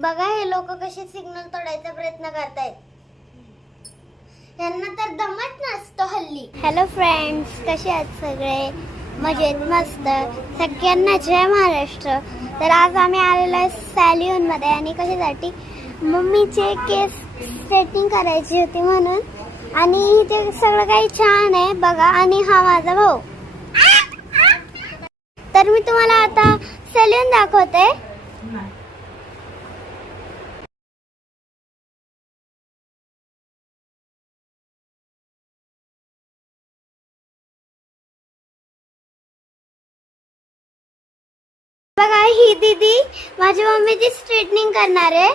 बघा हे लोक कसे सिग्नल तोडायचा प्रयत्न करतायत. त्यांना तर दमच नसतो हल्ली. हॅलो फ्रेंड्स, कसे आहेत सगळे? मजेत, मस्त. सगळ्यांना जय महाराष्ट्र. तर आज आम्ही आलेलो आहे सॅल्यून मध्ये आणि कशासाठी? मम्मीचे केस स्ट्रेटनिंग करायची होती म्हणून. आणि ते सगळं काही छान आहे बघा. आणि हा माझा भाऊ. तर मी तुम्हाला आता सॅल्यून दाखवते. बघा ही दीदी माझी मम्मीची स्ट्रेटनिंग करणार आहे.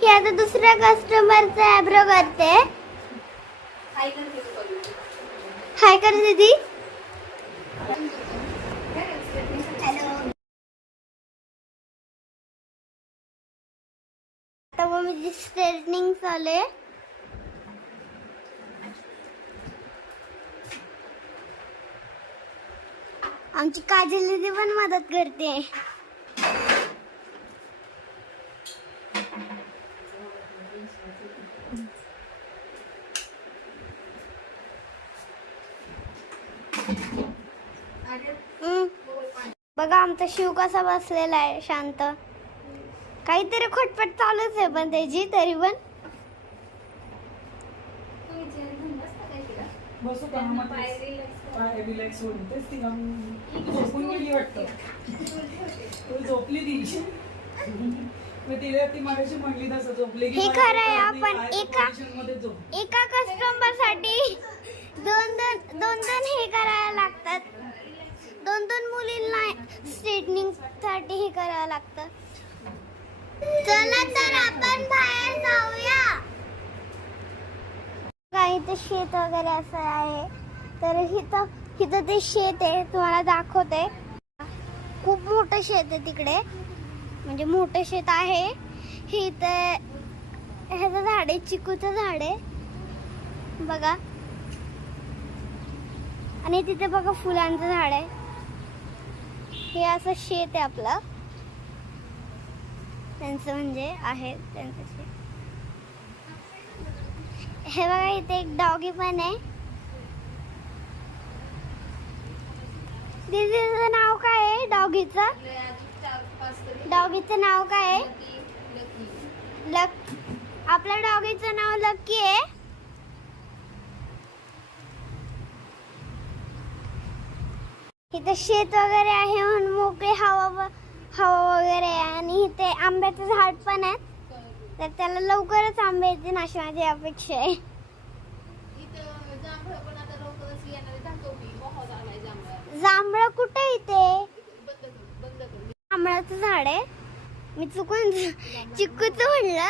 ही आता दुसऱ्या कस्टमरचा आयब्रो करते. हाय कर दीदी. आता मम्मीची स्ट्रेटनिंग चालू आहे. आमची काजल दीदी पण मदत करते. बघा आमचा शिव कसा बसलेला आहे शांत. काहीतरी खटपट चालूच आहे पण त्याची तरी पण. हे खरं आहे. आपण एका कस्टमर साठी दोन हे करायला लागतात. दोन मुलींना स्ट्रेटनिंग साठी हे करायला लागतं. चला तर आपण बाहेर जाऊया. काही ते शेत वगैरे असं आहे. तर इथं ते शेत आहे, तुम्हाला दाखवते. खूप मोठं शेत आहे तिकडे, म्हणजे मोठं शेत आहे. हे इथं ह्याचं झाड आहे, चिकूचं झाड आहे बघा. आणि तिथे बघा फुलांचं झाड आहे. हे असं शेत आहे आपलं, त्यांचं म्हणजे आहे त्यांचं शेत. हे बघा इथे एक डॉगी पण आहे. दीदीचं नाव काय आहे डॉगीचं? डॉगीचं नाव काय आहे? आपल्या डॉगीचं नाव लकी आहे. इथे शेत वगैरे आहे म्हणून मोकळी हवा वगैरे आहे. आणि इथे आंब्याचं झाड पण आहे. तर त्याला लवकरच आंबे येतील अशी माझी अपेक्षा आहे. जांभळं कुठे इथे? जांभळाचं झाड आहे. मी चुकून चिक्कूच म्हणलं.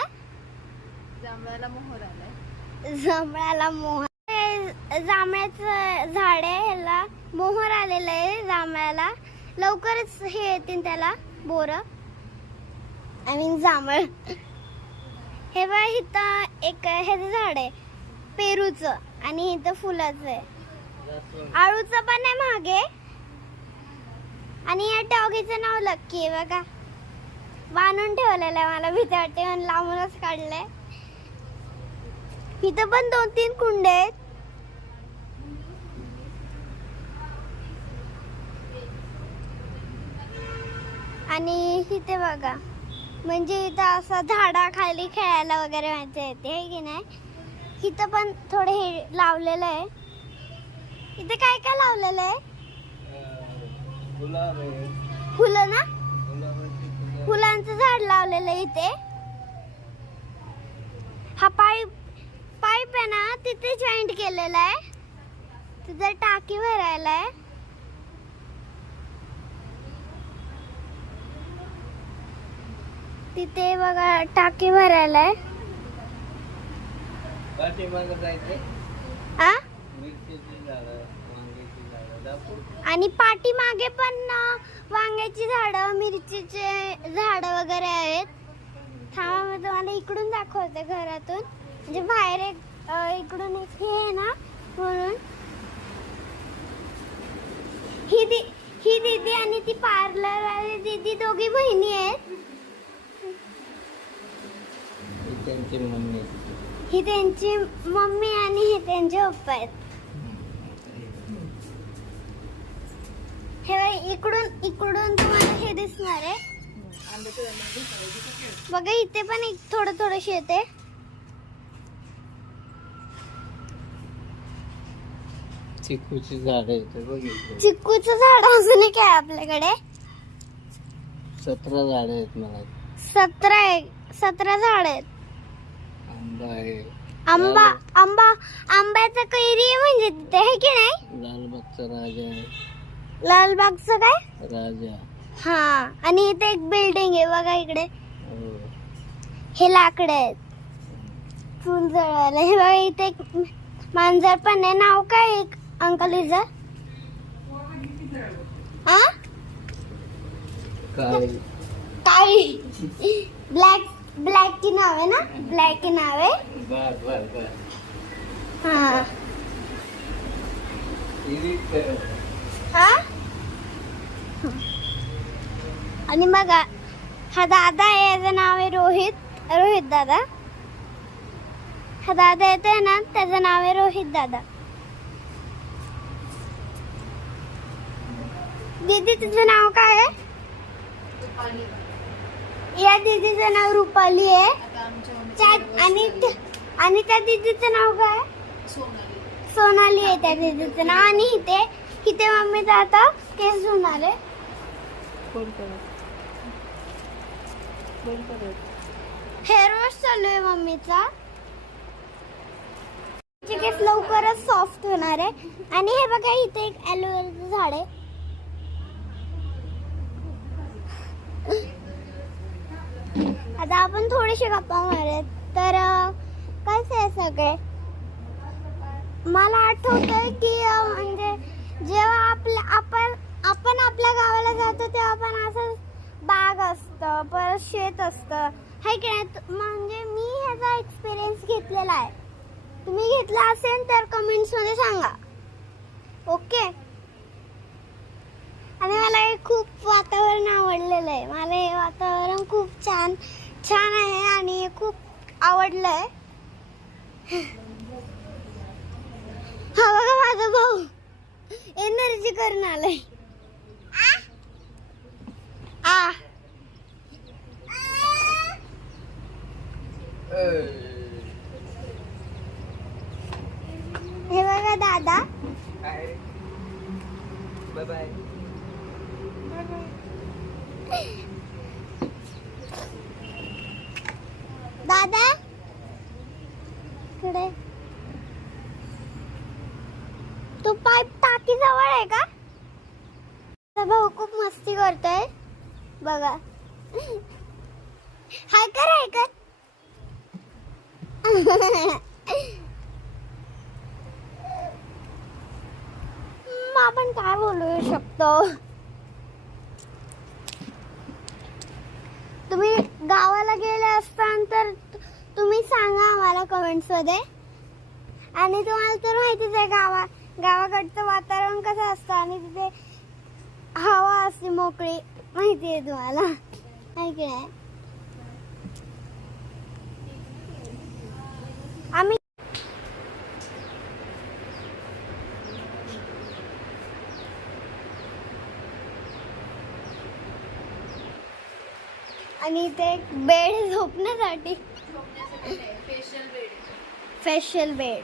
जांभळाला मोहर. जांभळाचं झाड आहे, ह्याला मोहर आलेलं आहे. जांभळाला लवकरच हे येतील त्याला बोर. आय मीन जांभळ. हे बघा इथं एक ह्याचं झाड आहे पेरूचं. आणि इथं फुलाचं आहे. आळूचं पण आहे मागे. आणि या डॉगीचं नाव लक्की आहे बघा. बांधून ठेवलेलं आहे. मला भीती वाटते म्हणून लांबूनच काढलंय. इथं पण 2-3 कुंडे आहेत. आणि इथे बघा, म्हणजे इथं असं झाडाखाली खेळायला वगैरे मजा येते आहे की नाही. इथं पण थोडे हे लावलेलं आहे. इथे काय काय लावलेलं आहे? फुलं ना, फुलांचं झाड लावलेलं आहे इथे. हा पाईप आहे ना, तिथे जॉईंट केलेला आहे. तिथे टाकी भरायला आहे. तिथे बघा टाकी भरायला आहे. आणि पाठीमागे पण वांग्याची झाडं, मिरचीचे झाड वगैरे आहेत. थांबा मी तुम्हाला इकडून दाखवते घरातून. म्हणजे बाहेर इकडून एक हे आहे ना म्हणून. ही दीदी आणि ती पार्लर वाली दीदी दोघी बहिणी आहेत. त्यांची मम्मी. ही त्यांची मम्मी आणि हे त्यांचे पप्पा आहेत. हे बघा, इकडून इकडून तुम्हाला हे दिसणार आहे बघा. इथे पण एक थोडं थोडं शेत आहे. चिकूची झाड आहेत बघितलं. चिक्कूचं झाड अजून काय आपल्याकडे 17 झाड आहेत. मला 17 झाड आहेत. आंबा आहे. आंबा आंबा आंब्याचं कैरी आहे म्हणजे तिथे आहे की नाही. लालबागचा राजा आहे. लालबागचं काय राजा. हा, आणि इथे एक बिल्डिंग आहे बघा इकडे. हो. हे लाकडं आहेत चूल जळवायला. हे बघा इथे एक मांजर पण आहे. नाव काय एक अंकल हिचं आ काळी. काळी ब्लॅक की नाव आहे ना. ब्लॅक की नाव आहे. बर बर बर. हा हा. आणि बघा हा दादा आहे. याचं नाव आहे रोहित दादा. हा दादा येतोय ना, त्याचं नाव आहे रोहित दादा. दीदी तुझं नाव काय आहे. या दीदीचं नाव रुपाली आहे. आणि त्या दीदीचं नाव काय. सोनाली आहे त्या दीदीचं नाव. आणि इथे मम्मीचं आता केस धुवून आले. हेअर वॉश चालू आहे मम्मीचा. केस लवकरच सॉफ्ट होणार आहे. आणि हे बघा इथे एक ॲलोवेराचं झाड आहे. आता आपण थोडेसे गप्पा मारूयात. तर कसं आहे सगळे. मला आठवतंय की म्हणजे जेव्हा आपण आपल्या गावाला जातो तेव्हा पण असं बाग असतं, परत शेत असतं, हाय की नाही. म्हणजे मी ह्याचा एक्सपिरियन्स घेतलेला आहे. तुम्ही घेतला असेल तर कमेंट्स मध्ये सांगा. ओके. आणि मला हे खूप वातावरण आवडलेलं आहे. मला हे वातावरण खूप छान आहे आणि हे खूप आवडलंय. हा बघा माझा भाऊ एनर्जी करून आलाय. हे बघा दादा. Bye bye. दादा इकडे. तो पाईप टाकी जवळ आहे का. भाऊ खूप मस्ती करतोय बघा. हाय कर. आपण काय बोलू शकतो. तुम्ही गावाला गेले असताना तर तुम्ही सांगा आम्हाला कमेंट्स मध्ये. आणि तुम्हाला तर माहितीच आहे गावाकडचं वातावरण कसं असतं आणि तिथे हवा असते मोकळी. माहिती आहे तुम्हाला आहे की नाही. आम्ही आणि इथे एक बेड झोपण्यासाठी. Special bed.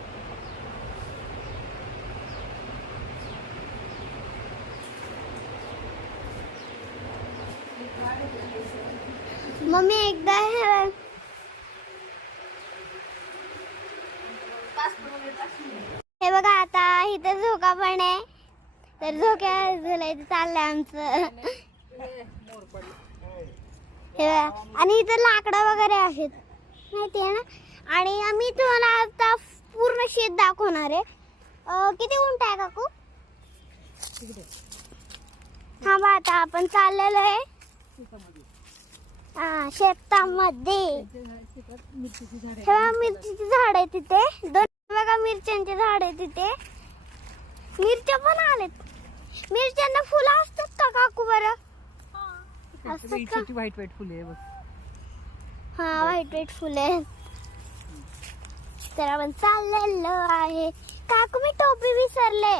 मम्मी एकदा हे बघा आता इथं झोका पण आहे. तर झोक्या झुलायचं चाललंय आमचं. हे बघा. आणि इथं लाकडं वगैरे आहेत माहिती आहे ना. आणि आम्ही तुम्हाला आता पूर्ण शेत दाखवणार आहे. किती गुंठ आहे काकू. हा बा आता आपण चाललेलो आहे शेतामध्ये. मिरचीची झाड आहे तिथे. 2 बघा मिरच्यांचे झाड आहे तिथे. मिरच्या पण आलेत. मिरच्यांना फुलं असतात का काकू बरं. व्हाईट फुले आहे बघ. हा व्हाईट फुले. तर आपण चाललेलो आहे. काकू मी टोपी विसरले.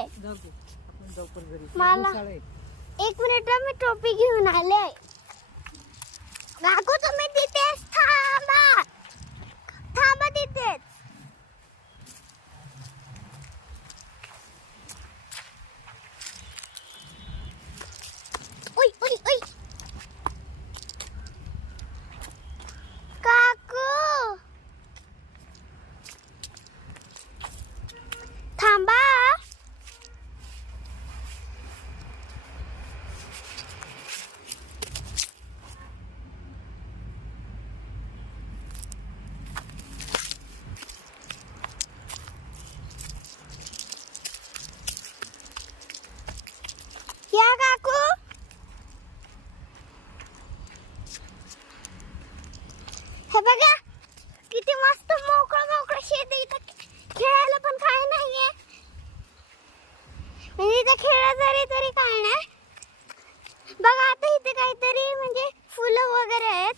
मला 1 मिनिट मी टोपी घेऊन आले. काकू तुम्ही तिथेच थांबा. थांबा तिथेच. उई उई उई. काकू थांबा. या काकू. हे बघा किती मस्त मोकळं मोकळं शेत आहे. इथं खेळायला पण काय नाहीये. म्हणजे इथं खेळा तरी काय नाही. बघा आता इथे काहीतरी म्हणजे फुलं वगैरे आहेत.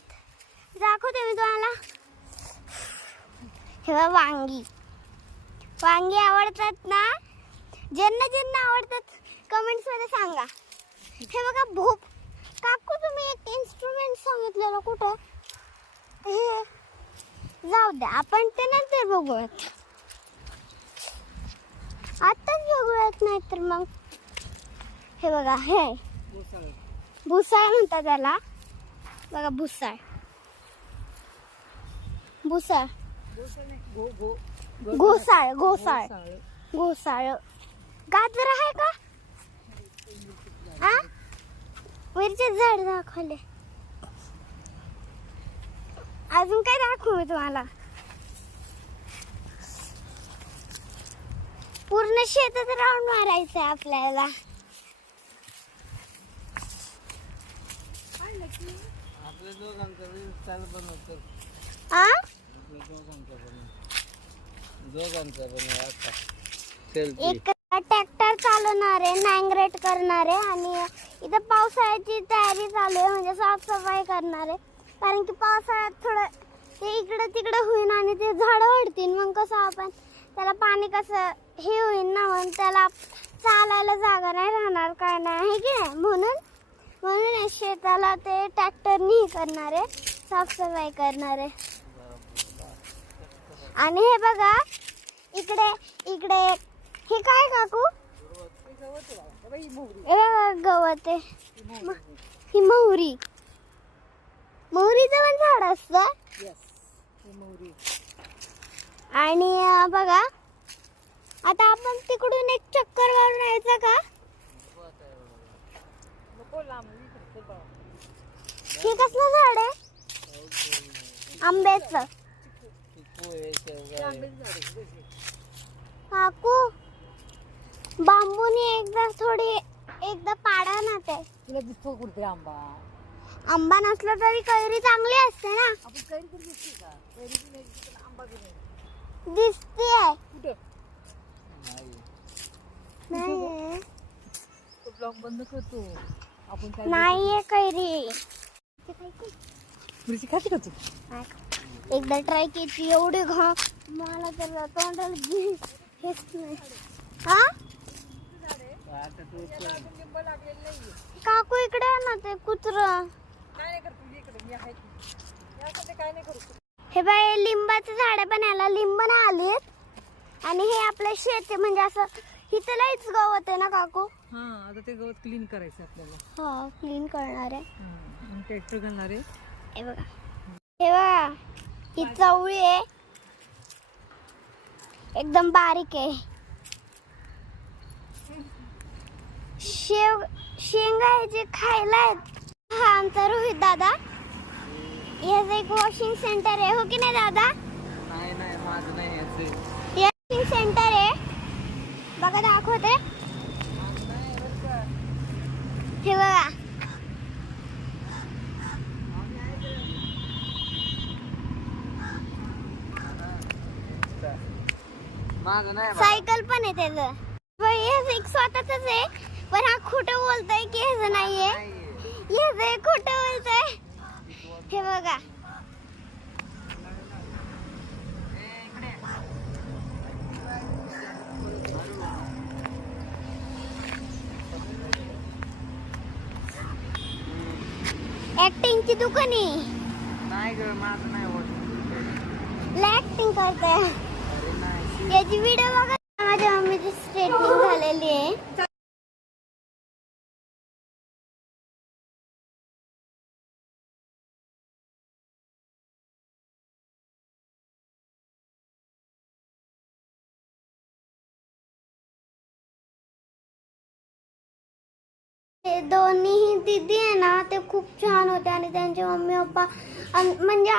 दाखवते मी तुम्हाला. हे बघा वांगी. वांगी आवडतात ना? ज्यांना ज्यांना आवडतात कमेंट्स मध्ये सांगा. हे बघा भोप. काकू तुम्ही एक इन्स्ट्रुमेंट सांगितलेलं कुठं? हे जाऊ द्या आपण ते नंतर बघूयात. आताच बघूयात नाही तर मग. हे बघा हे भुसाळ म्हणतात त्याला. बघा भुसाळ. भुसाळ घोसाळ घोसाळ घोसाळ. गाजर आहे का? मिरचे झाड दाखवले. अजून काय दाखवू मी तुम्हाला? पूर्ण शेतात राऊंड मारायचं आहे आपल्याला. आपल्या दोघांचा चाल बनवतो. दोघांचा बनव. एक ट्रॅक्टर चालवणारे, नांगरट करणारे आणि इथं पावसाळ्याची तयारी चालू आहे. म्हणजे साफसफाई करणारे. कारण की पावसाळ्यात थोडं ते इकडं तिकडं होईल आणि ते झाडं वाढतील. मग कसं आपण त्याला पाणी कसं हे होईल ना. म्हणून त्याला चालायला जागा नाही राहणार काय नाही आहे की नाही. म्हणून शेताला ते ट्रॅक्टरनी करणारे, साफसफाई करणारे. आणि हे बघा इकडे इकडे हे काय काकू? गवत आहे. ही मोहरी. मोहरीचं पण झाड असतं. आणि बघा आता आपण तिकडून एक चक्कर मारून यायचं का? हे कसलं झाड आहे? आंब्याचं. काकू बांबूने एकदा पाडा ना ते. तुला दिसतो कुठे आंबा? आंबा नसला तरी कैरी चांगली असते ना. आपण कैरी पण दिसते का? कैरी पण नाही दिसते, आंबा पण नाही दिसते. कुठं? नाही तो ब्लॉग बंद करतो आपण. काय नाहीये कैरी. मिरची खाते का तू? एकदा ट्राय केली एवढी घा मला तर तोंडाला हेच नाही. हा काकू इकडे ना ते कुत्र. काय नाही करतो इकडे मी आहे. यासाठी काय नाही करू. हे बाय लिंबाचं झाड पण याला लिंब नाही आलीत. आणि हे आपलं शेत आहे. म्हणजे असं इथं लईच गवत आहे ना काकू. हा आता ते गवत क्लीन करायचं आपल्याला. हा क्लीन करणार आहे. ट्रॅक्टर घालणार आहे. हे बघा हे बघा ही चवळी आहे. एकदम बारीक आहे. शेंगा आहे जे खायला आहेत. हा आमचा रोहित दादा. याचं एक वॉशिंग सेंटर आहे हो की नाही दादा? नाही नाही माझं नाही याचं. वॉशिंग सेंटर आहे बघा दाखवते. हे बघा माझं नाही. सायकल पण आहे त्याचं. हे एक स्वतःच आहे. पण हा खोटं बोलतोय की ह्याचं नाहीये. ह्याचं खोटं बोलतोय. हे बघा ऍक्टिंगची दुकानी नाही ग माझं नाही होत. ऍक्टिंग करताय अरे नाही याची व्हिडिओ बघा. माझ्या मम्मीची स्ट्रेटनिंग झालेली आहे. ते दोन्ही दीदी आहे ना ते खूप छान होते आणि त्यांचे मम्मी पप्पा म्हणजे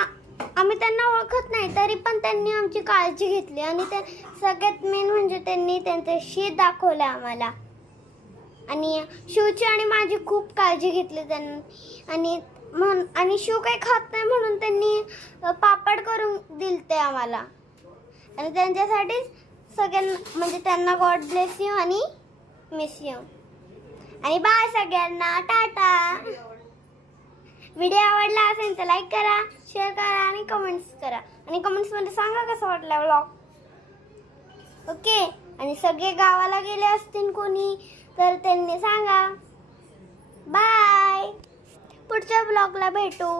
आम्ही त्यांना ओळखत नाही तरी पण त्यांनी आमची काळजी घेतली आणि ते सगळ्यात मेन म्हणजे त्यांनी त्यांचे शीत दाखवलं आम्हाला आणि शिवची आणि माझी खूप काळजी घेतली त्यांनी आणि शिव काही खात नाही म्हणून त्यांनी पापड करून दिलते आम्हाला आणि त्यांच्यासाठी सगळ्यांना म्हणजे त्यांना गॉड ब्लेस यू आणि मिस यू आणि बाय सगळ्यांना टाटा. व्हिडिओ आवडला असेल तर लाईक करा, शेअर करा आणि कमेंट्स करा आणि कमेंट्समध्ये सांगा कसा वाटला व्लॉग. ओके. आणि सगळे गावाला गेले असतील कोणी तर त्यांनी सांगा. बाय. पुढच्या ब्लॉगला भेटू.